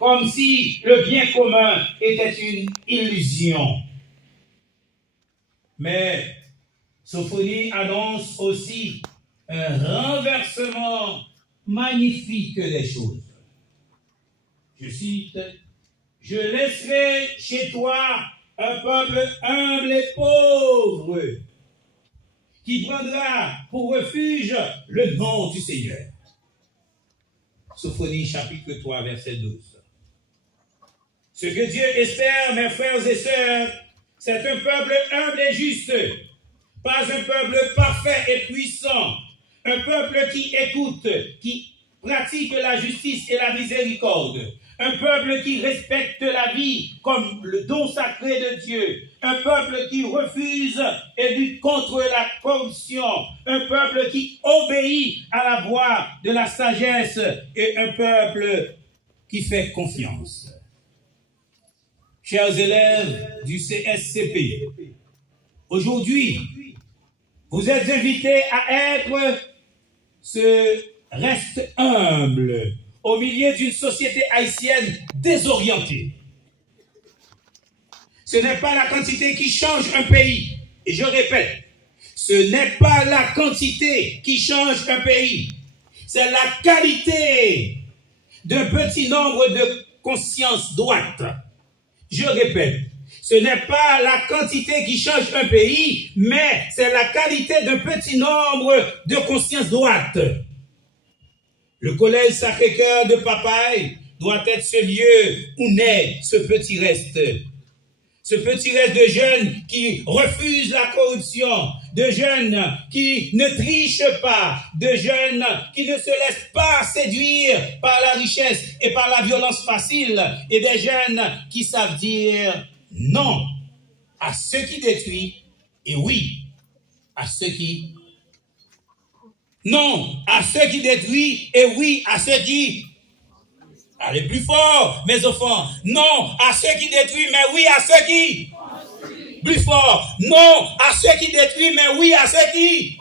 comme si le bien commun était une illusion. Mais Sophonie annonce aussi un renversement magnifique des choses. Je cite, « Je laisserai chez toi un peuple humble et pauvre, qui prendra pour refuge le nom du Seigneur. » Sophonie chapitre 3, verset 12. Ce que Dieu espère, mes frères et sœurs, c'est un peuple humble et juste, pas un peuple parfait et puissant, un peuple qui écoute, qui pratique la justice et la miséricorde, un peuple qui respecte la vie comme le don sacré de Dieu, un peuple qui refuse et lutte contre la corruption, un peuple qui obéit à la voix de la sagesse et un peuple qui fait confiance. Chers élèves du CSCP, aujourd'hui, vous êtes invités à être ce reste humble au milieu d'une société haïtienne désorientée. Ce n'est pas la quantité qui change un pays. Et je répète, ce n'est pas la quantité qui change un pays. C'est la qualité d'un petit nombre de consciences droites. Je répète, ce n'est pas la quantité qui change un pays, mais c'est la qualité d'un petit nombre de consciences droites. Le collège Sacré-Cœur de Papaye doit être ce lieu où naît ce petit reste. Ce petit reste de jeunes qui refusent la corruption, de jeunes qui ne trichent pas, de jeunes qui ne se laissent pas séduire par la richesse et par la violence facile, et des jeunes qui savent dire non à ce qui détruit et oui à ce qui... Non à ce qui détruit et oui à ce qui... Allez plus fort, mes enfants. Non à ce qui détruit, mais oui à ce qui... Plus fort. Non à ce qui détruit, mais oui à ce qui...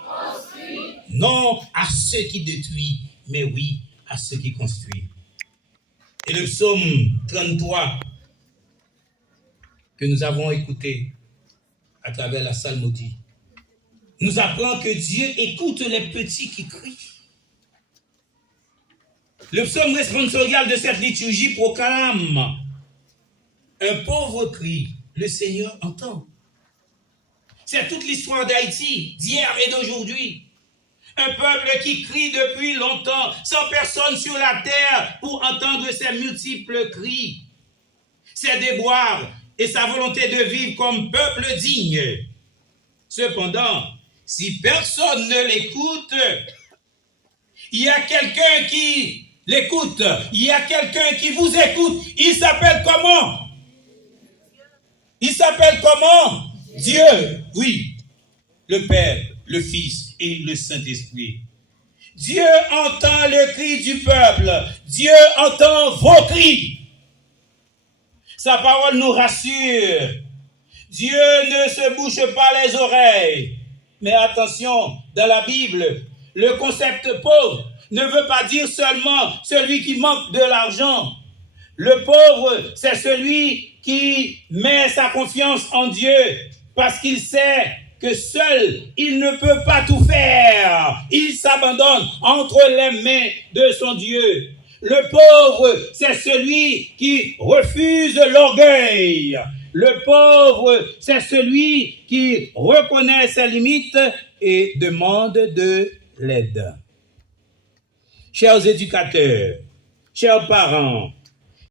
Non à ce qui détruit, mais oui à ce qui construit. Et le psaume 33 que nous avons écouté à travers la psalmodie nous apprend que Dieu écoute les petits qui crient. Le psaume responsorial de cette liturgie proclame un pauvre cri, le Seigneur entend. C'est toute l'histoire d'Haïti, d'hier et d'aujourd'hui. Un peuple qui crie depuis longtemps, sans personne sur la terre pour entendre ses multiples cris, ses déboires et sa volonté de vivre comme peuple digne. Cependant, si personne ne l'écoute, il y a quelqu'un qui l'écoute, il y a quelqu'un qui vous écoute. Il s'appelle comment? Il s'appelle comment? Dieu, oui, le Père, le Fils et le Saint-Esprit. Dieu entend le cri du peuple. Dieu entend vos cris. Sa parole nous rassure. Dieu ne se bouche pas les oreilles. Mais attention, dans la Bible, le concept pauvre ne veut pas dire seulement celui qui manque de l'argent. Le pauvre, c'est celui qui met sa confiance en Dieu parce qu'il sait que seul, il ne peut pas tout faire. Il s'abandonne entre les mains de son Dieu. Le pauvre, c'est celui qui refuse l'orgueil. Le pauvre, c'est celui qui reconnaît ses limites et demande de l'aide. Chers éducateurs, chers parents,